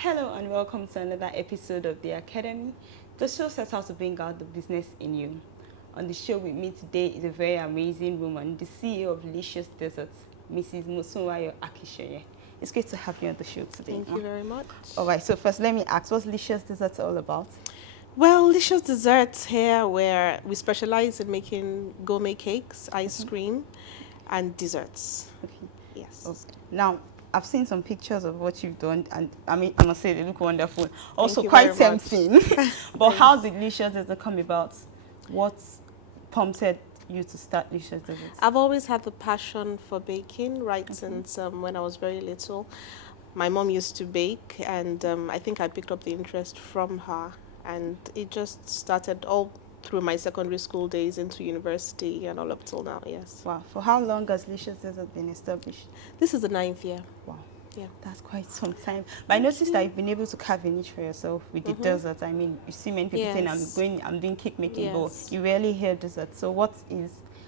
Hello and welcome to another episode of The Academy. The show sets out to bring out the business in you. On the show with me today is a very amazing woman, the CEO of Licious Desserts, Mrs. Mosunwayo Akishoye. It's great to have you on the show today. Thank you very much. All right, so first let me ask, what's Licious Desserts all about? Well, Licious Desserts here, where we specialize in making gourmet cakes, ice cream, and desserts. Okay. Yes. Okay. Now, I've seen some pictures of what you've done, and I mean, I must say they look wonderful. Also, you quite very much. tempting. But how did Licious Desserts come about? What prompted you to start Licious Desserts? I've always had the passion for baking right since when I was very little. My mom used to bake, and I think I picked up the interest from her, and it just started all through my secondary school days into university and all up till now. Yes. Wow. For how long has Licious Desserts been established? This is the 9th year. Wow. Yeah. That's quite some time. But I noticed that you've been able to carve a niche for yourself with the desserts. I mean, you see many people saying, I'm doing cake making, but you rarely hear desserts. So what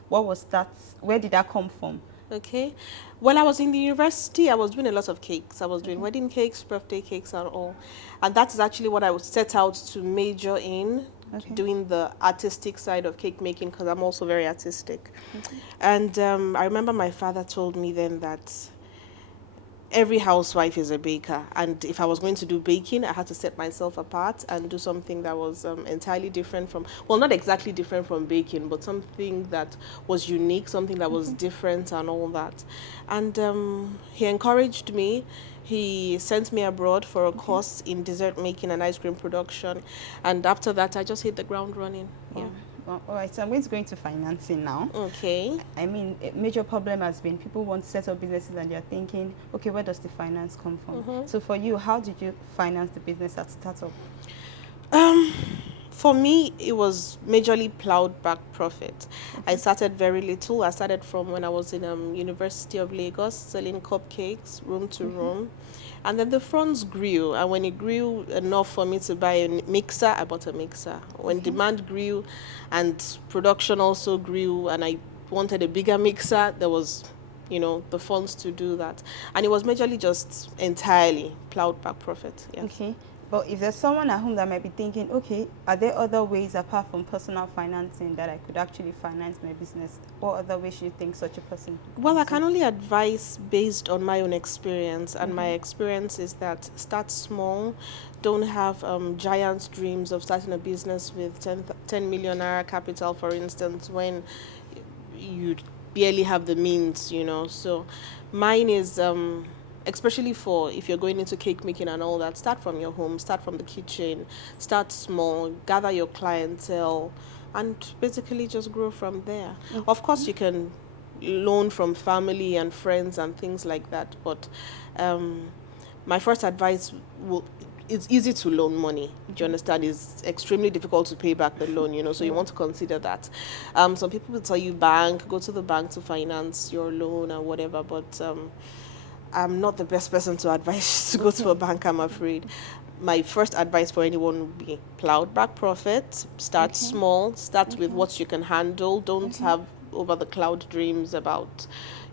was that? Where did that come from? Okay. When I was in the university, I was doing a lot of cakes. I was doing wedding cakes, birthday cakes, and all. And that is actually what I would set out to major in, doing the artistic side of cake making, because I'm also very artistic. And I remember my father told me then that every housewife is a baker, and if I was going to do baking, I had to set myself apart and do something that was entirely different from, well, not exactly different from baking, but something that was unique, something that was different and all that. And he encouraged me. He sent me abroad for a course in dessert making and ice cream production, and after that I just hit the ground running. Yeah. Well, all right, so I'm going to go into financing now. Okay. I mean, a major problem has been people want to set up businesses and they're thinking, okay, where does the finance come from? So for you, how did you finance the business at startup? For me, it was majorly plowed back profit. I started very little. I started from when I was in University of Lagos, selling cupcakes room to room. And then the funds grew, and when it grew enough for me to buy a mixer, I bought a mixer. When demand grew and production also grew, and I wanted a bigger mixer, there was, the funds to do that. And it was majorly just entirely plowed back profit. Yes. Okay. But if there's someone at home that might be thinking, okay, are there other ways apart from personal financing that I could actually finance my business? What other ways should you think such a person could Well, I consider? can only advise based on my own experience, and my experience is that start small. Don't have giant dreams of starting a business with 10 million naira capital, for instance, when you barely have the means, So mine is... especially for if you're going into cake making and all that, start from your home, start from the kitchen, start small, gather your clientele, and basically just grow from there. Of course, you can loan from family and friends and things like that, but my first advice it's easy to loan money. Do you understand? It's extremely difficult to pay back the loan, so you want to consider that. Some people will tell you go to the bank to finance your loan or whatever, but I'm not the best person to advise to go to a bank, I'm afraid. My first advice for anyone would be plowed back profit, start small, start with what you can handle. Don't have over the cloud dreams about,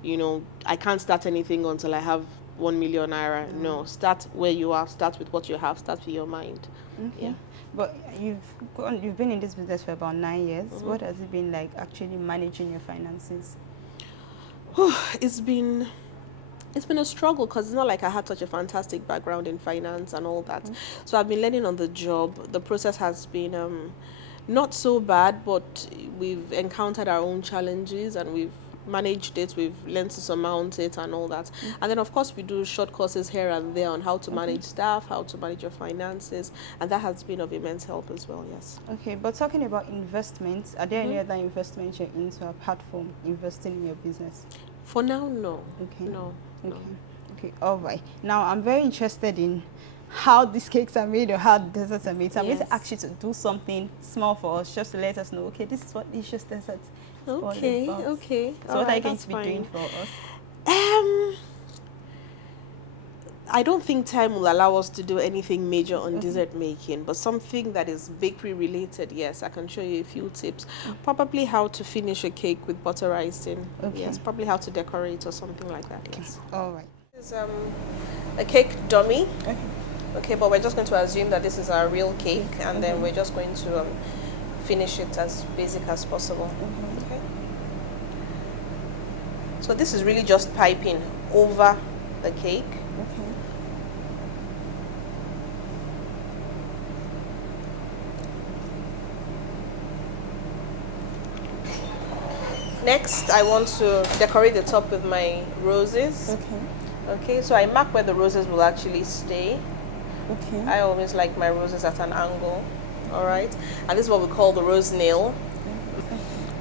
I can't start anything until I have 1 million naira. No, start where you are, start with what you have, start with your mind. Okay. Yeah. But you've been in this business for about 9 years. What has it been like actually managing your finances? It's been a struggle because it's not like I had such a fantastic background in finance and all that. So I've been learning on the job. The process has been not so bad, but we've encountered our own challenges and we've managed it. We've learned to surmount it and all that. And then, of course, we do short courses here and there on how to manage staff, how to manage your finances. And that has been of immense help as well, yes. Okay, but talking about investments, are there any other investments you're into apart from investing in your business? For now, no. Okay. No. Okay, all right. Now, I'm very interested in how these cakes are made or how desserts are made. So I'm going to ask you to do something small for us, just to let us know, okay, this is what Licious Desserts is all about. Okay. So what are you going to be doing for us? I don't think time will allow us to do anything major on dessert making, but something that is bakery related, yes, I can show you a few tips. Probably how to finish a cake with butter icing. Okay. Yes, probably how to decorate or something like that. Yes. All right. This is a cake dummy. Okay. Okay, but we're just going to assume that this is our real cake, and then we're just going to finish it as basic as possible. Okay. So this is really just piping over the cake. Okay. Next, I want to decorate the top with my roses. Okay. Okay, so I mark where the roses will actually stay. Okay. I always like my roses at an angle. All right, and this is what we call the rose nail.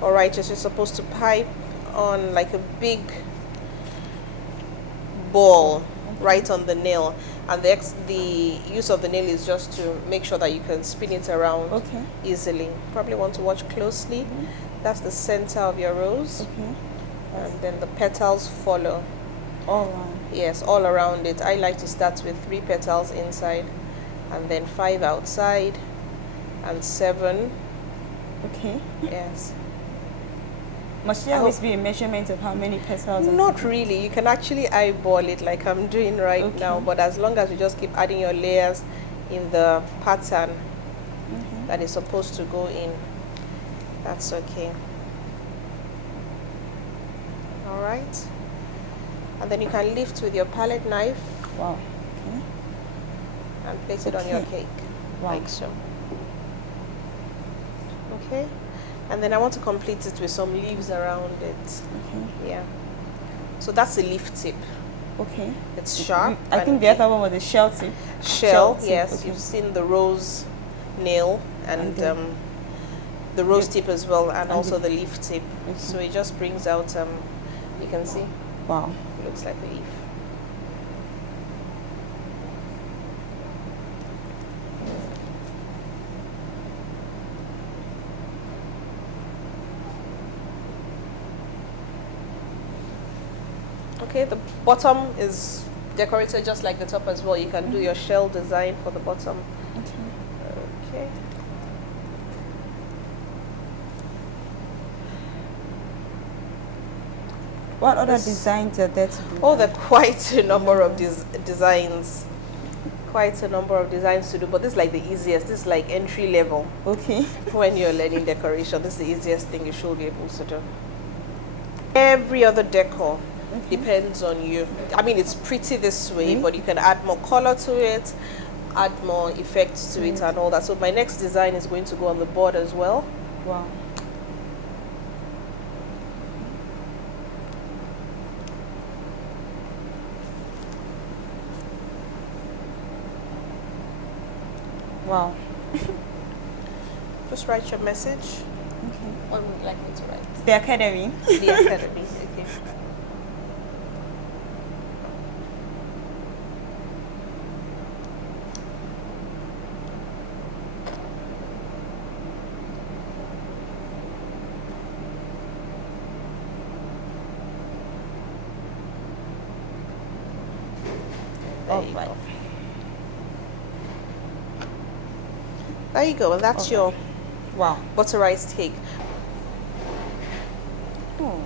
All right, just you're supposed to pipe on like a big ball right on the nail, and the use of the nail is just to make sure that you can spin it around easily. Probably want to watch closely. That's the center of your rose. Okay. And then the petals follow. All around. Yes, all around it. I like to start with 3 petals inside, and then 5 outside, and 7. Okay. Yes. Must there always be a measurement of how many petals? Not really. You can actually eyeball it like I'm doing right now, but as long as you just keep adding your layers in the pattern that is supposed to go in, that's okay. All right. And then you can lift with your palette knife. Wow. Okay. And place it on your cake, like so. Okay. And then I want to complete it with some leaves around it. Okay. Yeah. So that's a leaf tip. Okay. It's sharp. I think the other one was a shell tip. Shell, yes. Okay. You've seen the rose nail and the rose tip as well, and also the leaf tip. Okay. So it just brings out, you can see. Wow. It looks like a leaf. Okay, the bottom is decorated just like the top as well. You can do your shell design for the bottom. Okay. What other designs are there to do? Oh, there are quite a number of designs. Quite a number of designs to do, but this is like the easiest. This is like entry level. Okay. When you're learning decoration, this is the easiest thing you should be able to do. Every other decor depends on you. I mean, it's pretty this way, but you can add more color to it, add more effects to it and all that. So my next design is going to go on the board as well. Wow. Wow. Just write your message. Okay. What would you like me to write? The Academy. The Academy. Okay. There you go, and that's your butterized cake. Oh.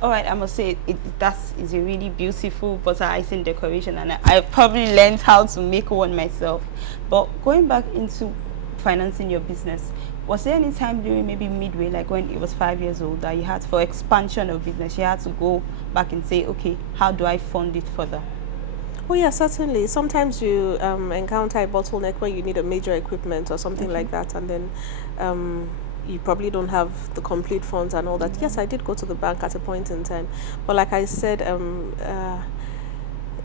All right, I must say that is a really beautiful butter icing decoration, and I've probably learned how to make one myself. But going back into financing your business, was there any time during maybe midway, like when it was 5 years old, that you had, for expansion of business, you had to go back and say, okay, how do I fund it further? Oh yeah, certainly. Sometimes you encounter a bottleneck when you need a major equipment or something like that, and then you probably don't have the complete funds and all that. Yes, I did go to the bank at a point in time, but like I said,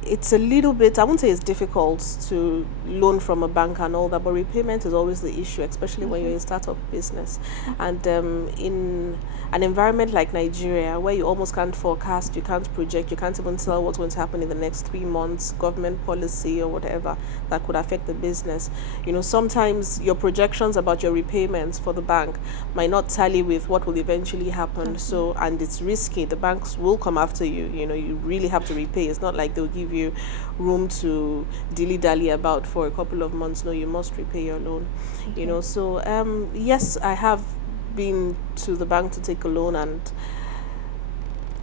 it's a little bit, I won't say it's difficult to loan from a bank and all that, but repayment is always the issue, especially when you're a startup business. And in an environment like Nigeria, where you almost can't forecast, you can't project, you can't even tell what's going to happen in the next 3 months, government policy or whatever that could affect the business. You know, sometimes your projections about your repayments for the bank might not tally with what will eventually happen. So, and it's risky. The banks will come after you. You know, you really have to repay. It's not like they'll give you room to dilly-dally about for a couple of months. No, you must repay your loan. You know, so yes, I have been to the bank to take a loan, and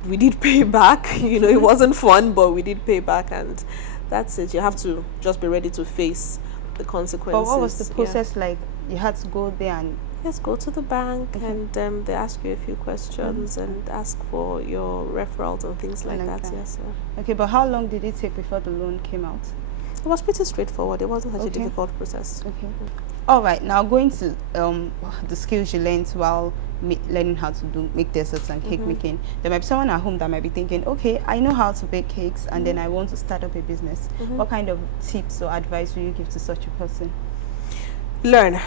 we did pay back. You know, it wasn't fun, but we did pay back, and that's it. You have to just be ready to face the consequences. But what was the process like? You had to go there and... Yes, go to the bank, and they ask you a few questions and ask for your referrals and things like that. Yes, sir. Okay, but how long did it take before the loan came out? It was pretty straightforward. It wasn't such a difficult process. Okay. All right, now going to the skills you learned while learning how to make desserts and cake making. There might be someone at home that might be thinking, okay, I know how to bake cakes, and then I want to start up a business. What kind of tips or advice will you give to such a person? Learn.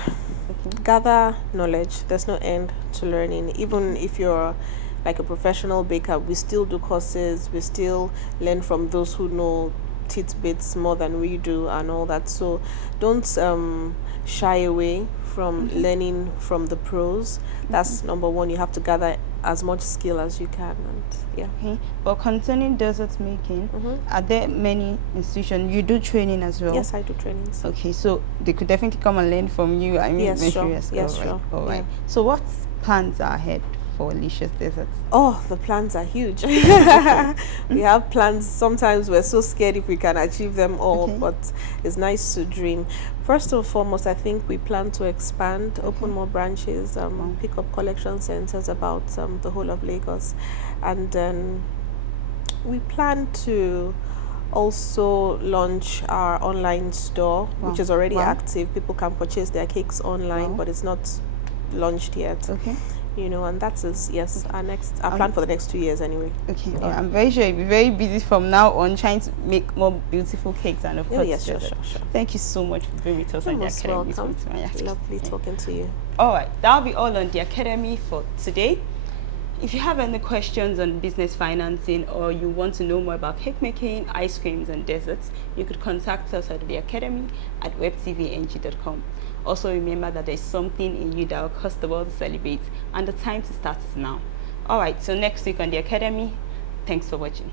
Gather knowledge. There's no end to learning. Even if you're like a professional baker, we still do courses. We still learn from those who know tidbits more than we do and all that. So don't shy away from learning from the pros. That's number one. You have to gather as much skill as you can. And yeah. Okay. But concerning dessert making, are there many institutions? You do training as well? Yes, I do trainings. Okay, so they could definitely come and learn from you. I mean, yes, sure. Yes, sure. All right. So what plans are ahead for Licious Desserts? Oh, the plans are huge. We have plans. Sometimes we're so scared if we can achieve them all, but it's nice to dream. First and foremost, I think we plan to expand, open more branches, pick up collection centers about the whole of Lagos. And then we plan to also launch our online store, which is already active. People can purchase their cakes online, but it's not launched yet. Okay. You know, and that's our plan for the next 2 years anyway. Okay. Yeah. I'm very sure you'll be very busy from now on trying to make more beautiful cakes and of course. Yes, sure. Thank you so much for being with us on the Academy. Lovely talking to you. All right, that'll be all on the Academy for today. If you have any questions on business financing, or you want to know more about cake making, ice creams and desserts, you could contact us at the Academy at webtvng.com. Also remember that there's something in you that will cause the world to celebrate, and the time to start is now. All right, so next week on the Academy, thanks for watching.